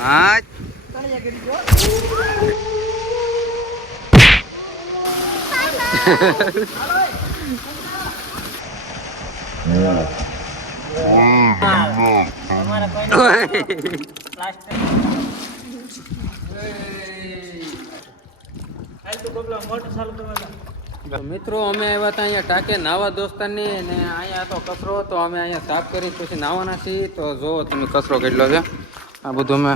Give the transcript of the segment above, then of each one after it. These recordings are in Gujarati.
હા મિત્રો અમે આવ્યા હતા અહીંયા ટાંકે નાવા દોસ્તારની ને અહીંયા તો કચરો તો અમે અહીંયા સાફ કરી પછી નાવાના છીએ. તો જોવો તમે કચરો કેટલો છે. આ બધું અમે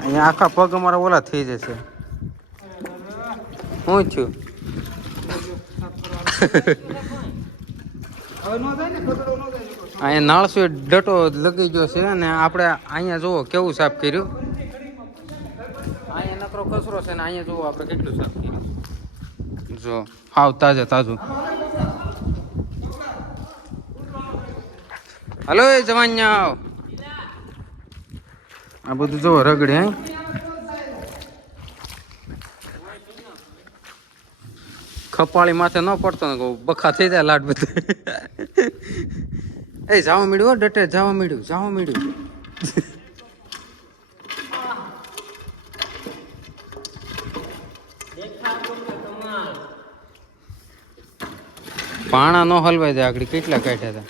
અહીંયા આખા પગ અમારા ઓલા થઈ જશે. શું થયું? અહીંયા નાળસો ડટો લગી ગયો છે ને આપણે અહીંયા જુઓ કેવું સાફ કર્યું. અહીંયા નકરો કચરો છે ને અહીંયા જુઓ આપણે કેટલું સાફ કર્યું. જો હાવ તાજે તાજું. હલો એ જવાન્યા આ બધું જો રગડે હે. ખપાળી માથે ન પડતો ને બખા થઈ જાય લાડ બધું. એ જાવા મળ્યું ડટે જાવા મળ્યું. પાણા નો હલવાઈ જાય આગળ કેટલા કાઢ્યા હતા.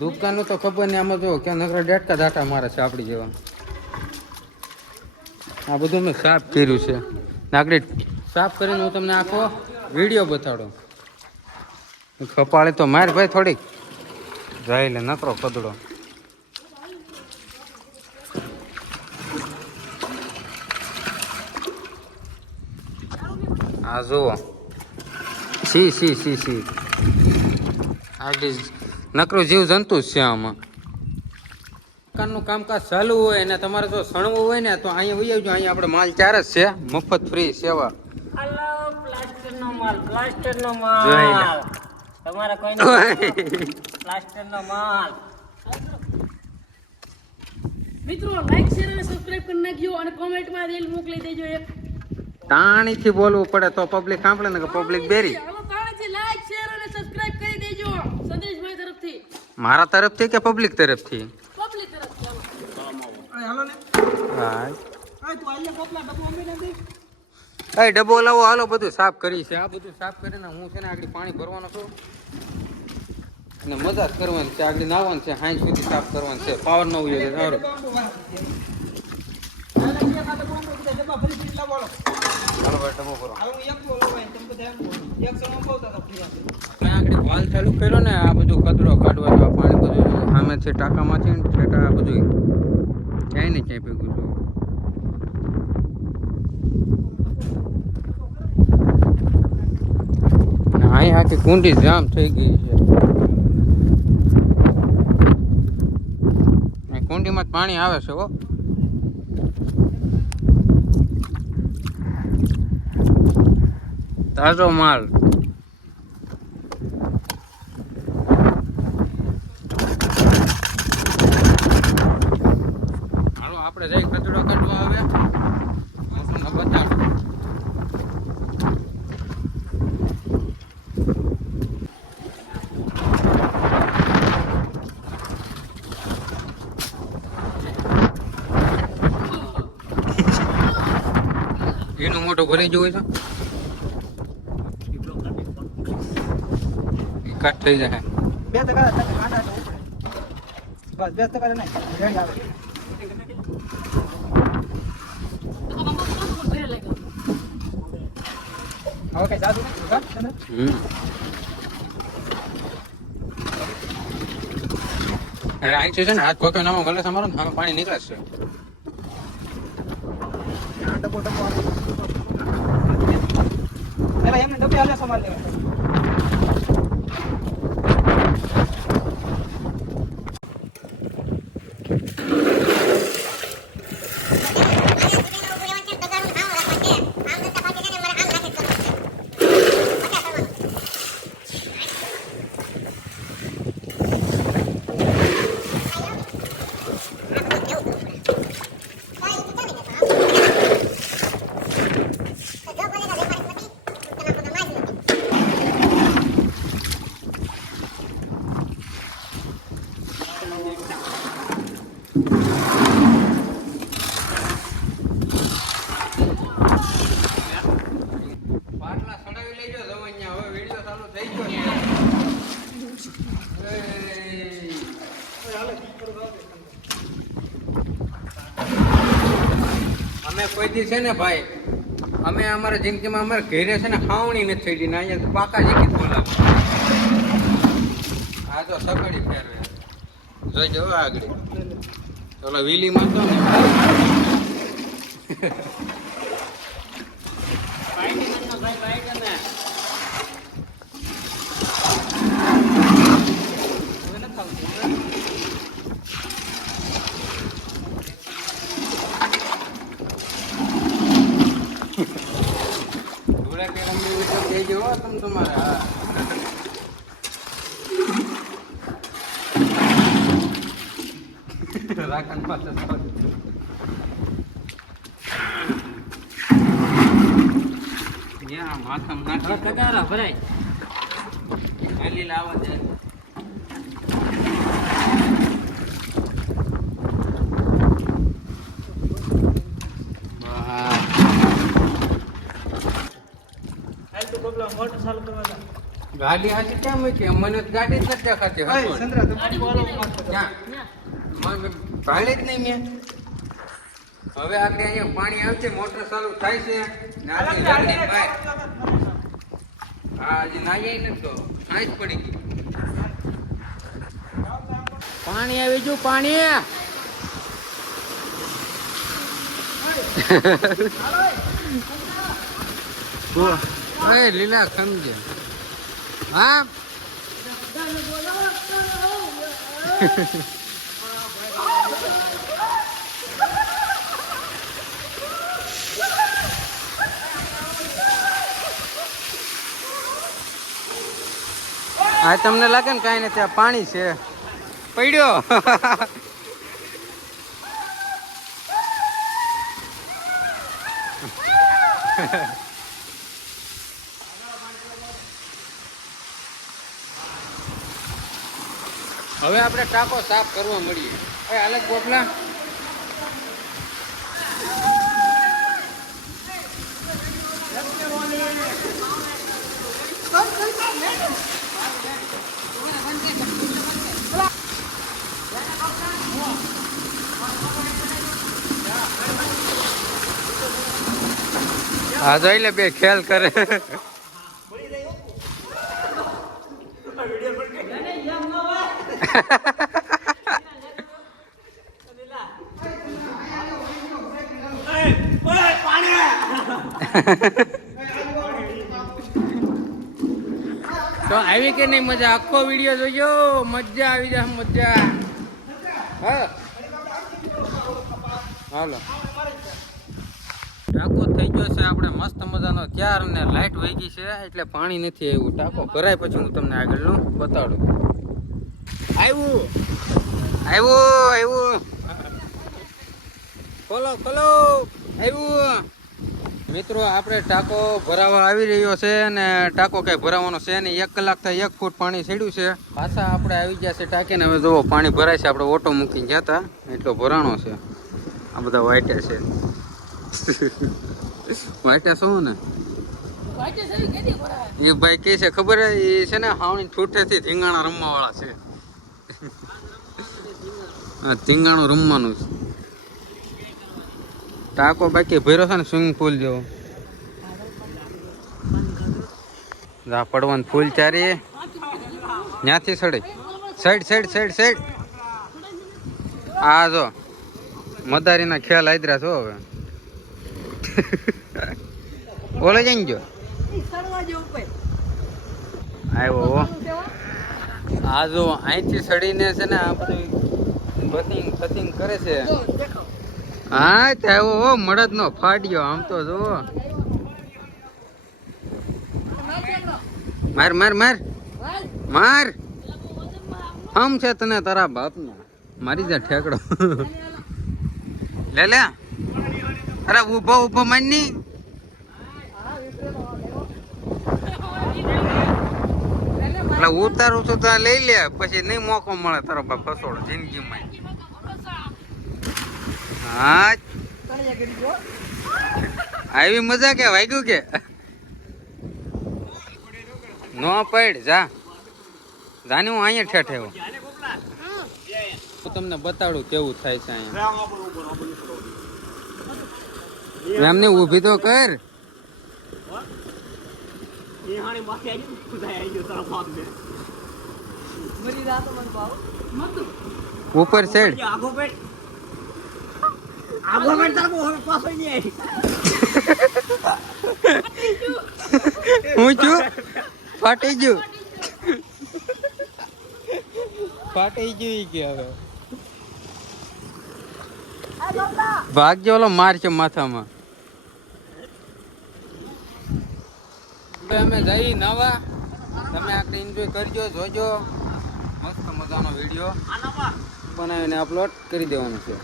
દુકાન નું તો ખબર નહીં. આમાં જો ક્યાં નકરા ડેટકા દાટા મારે છે આપડી જેવા. આ બધું મેં સાફ કર્યું છે. આગળ સાફ કરીને હું તમને આખો વિડીયો બતાડું. ખપાળી તો માર ભાઈ થોડીક જાય લે નકરો કદડો. આ જુઓ સી આગળ નકરું જીવ જંતુ જ છે આમાં. દુકાનનું કામકાજ ચાલુ હોય ને તમારે જો સણવું હોય ને તો અહીંયા વહી આવજો. અહીંયા આપણે માલ ચાર જ છે, મફત ફ્રી સેવા. પ્લાસ્ટરનો માલ તમારે કોઈ પ્લાસ્ટરનો માલ. મિત્રો લાઈક શેર અને સબસ્ક્રાઇબ કરી નાખજો અને કોમેન્ટમાં રીલ મોકલી દેજો. એક તાણીથી બોલવું પડે તો પબ્લિક સાંભળે ને કે પબ્લિક બેરી. હાલો તાણીથી લાઈક શેર અને સબસ્ક્રાઇબ કરી દેજો. સંદેશભાઈ તરફથી. મારા તરફથી કે પબ્લિક તરફથી? પબ્લિક તરફથી. હા એ ડબ્બો લાવો હાલો. બધું સાફ કરી છે. આ બધું સાફ કરીને હું છે ને આગળ પાણી ભરવાનો છું અને મજા જ કરવાની છે. આગળ નાવાનું છે, હાઈ સુધી સાફ કરવાનું છે. પાવર ન ઉયો સારું. હાલો ભાઈ ડબ્બો ભરો. આગળ વાલ ચાલુ કર્યો ને આ બધું કચરો કાઢવા પાણી બધું સામેથી ટાંકામાંથી ઠેઠા બધું ક્યાંય ને ક્યાંય ભેગું છું. અહીં આખી કુંડી જામ થઈ ગઈ છે. કુંડીમાં જ પાણી આવે છે. હો તાજો માલ. હાલો આપણે જઈ કચરો કાઢવા આવે બતાડો. એનું મોટો ભરી જોયું છે. કટ થઈ જાય. છે ને હાથ પકડ નામો ગલે તમારો ને પાણી નીકળે છે. એમને ડબ્બે આલે સમાલ લેવા. કોઈ દી છે ને ભાઈ અમે અમારા જિંદગીમાં અમારા ઘરે છે ને ખાવણી નથી થઈ ને અહીંયા પાકા જીકી બોલાવ આ તો સગડી ફેરવે જોઈજો આગળ ઓલા વીલીમાં તો ને માથામાં નાખી કગારા ભરાય હેલી લાવવા જાય ગાડી હાથી કેમ મૂકી મને તો ગાડી જ નથી દેખાતી ભાડે જ નહીં મેં હવે આપણે અહીંયા પાણી આવશે મોટર ચાલુ થાય છે હા હજી નાઈ નથી તો નાઈ જ પડી ગઈ પાણી આવી ગયું પાણી લીલા સમજે હા હા તમને લાગે ને કાંઈ નથી આ પાણી છે પડ્યો હવે આપણે ટાંકો સાફ કરવા મળીએ અલગ બોટલા હા જોઈ લે બે ખેલ કરે તો આવી કે નહીં મજા આખો વિડીયો જોજો મજા આવી જાય મજા હા હાલો ટાંકો થઈ ગયો છે આપણે મસ્ત મજાનો ત્યાર ને લાઈટ વહી ગઈ છે એટલે પાણી નથી આવ્યું ટાંકો ભરાય પછી હું તમને આગળનું બતાડું આવ્યું ખોલો આવ્યું મિત્રો આપણે ટાંકો ભરાવા આવી રહ્યો છે ને ટાંકો કઈ ભરાવાનો છે ને 1 કલાક થાય 1 ફૂટ પાણી ચડ્યું છે પાછા આપણે આવી ગયા છે ટાંકે ને હવે જો પાણી ભરાય છે આપણે ઓટો મૂકીને ગયા હતા એટલો ભરાણો છે આ બધા વાઈટા છે વાઈટા શું ને એ ભાઈ કે છે ખબર એ છે ને હાવણી ઠૂઠેથી ધીંગાણા રમવા વાળા છે ધીંગાણું રમવાનું છે ટાંકો બાકી ભર્યો છે ને સ્વિમિંગ પુલ જેવો પડવાનું ફૂલ ચારી ત્યાંથી સડે સાઈડ આ જો મદારીના ખ્યાલ આદરા છો હવે બોલે જઈને જો આવ્યો આ જો અહીંથી સડીને છે ને આ બધું ફતિંગ કરે છે હા આવ્યો મળદ નો ફાટ્યો આમ તો જુઓ માર આમ છે તને તારા બાપ નો મારી જા ઠેકડો લે અરે ઉભો માની એટલે ઉતારું છું તો લઈ લે પછી નહીં મોકો મળે તારો બાપ ફસોડ જિંદગીમાં હા આવી મજા કે વાગ્યું કે નો પડ જાને હું અહીંયા ઠેઠે હું તમને બતાડું કેવું થાય છે અહીંયા એમને ઊભી તો કર. એ હાણી બાકી આવી ખુદાઈ આવી ગયો તારા બાપ ને મરી જા તો મન પાવ મત ઉપર સાઈડ આગો પેટ તારો હવે પાછો નહીં આવી હું છું ફાટી ગયું કે હવે ભાગ્ય ઓલો માર છે માથામાં. હવે અમે જઈ નવા. તમે આખરે એન્જોય કરજો, જોજો. મસ્ત મજાનો વિડીયો બનાવીને અપલોડ કરી દેવાનો છે.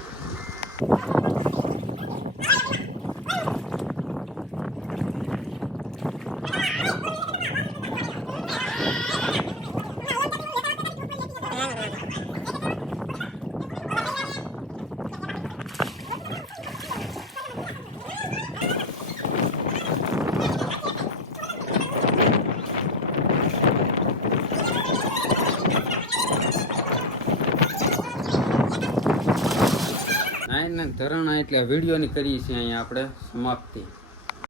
ધરણા એટલે વિડીયોની કરી છે અહીંયા આપણે સમાપ્તિ.